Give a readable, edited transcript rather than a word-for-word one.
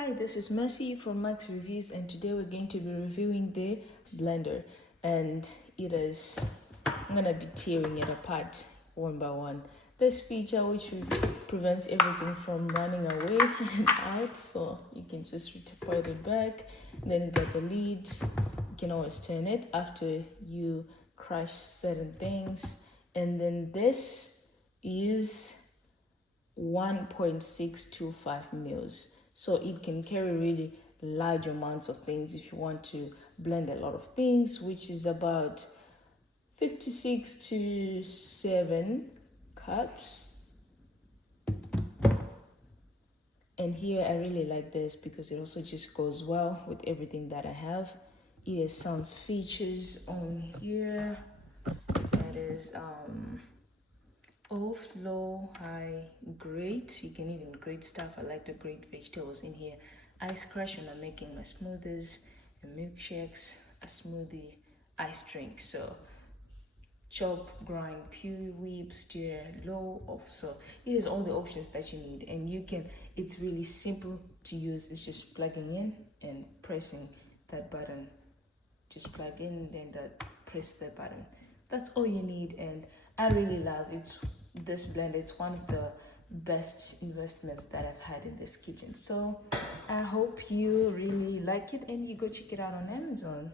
Hi, this is Mercy from Max Reviews, and today we're going to be reviewing the blender, and I'm gonna be tearing it apart one by one. This feature which prevents everything from running away and out, so you can just put it back. Then you got the lid. You can always turn it after you crush certain things. And then this is 1.625 mils, so it can carry really large amounts of things if you want to blend a lot of things, which is about 56 to 7 cups. And here I really like this because it also just goes well with everything that I have. It has some features on here that is off, low, high, grate. You can even grate stuff. I like to grate vegetables in here. Ice crush when I'm making my smoothies and milkshakes, a smoothie, ice drink. So chop, grind, pure, whip, stir, low, off. So it is all the options that you need, and you can, it's really simple to use. It's just plugging in and pressing that button. Just plug in, then press the button. That's all you need, and I really love it. This blender, it's one of the best investments that I've had in this kitchen. So I hope you really like it and you go check it out on Amazon.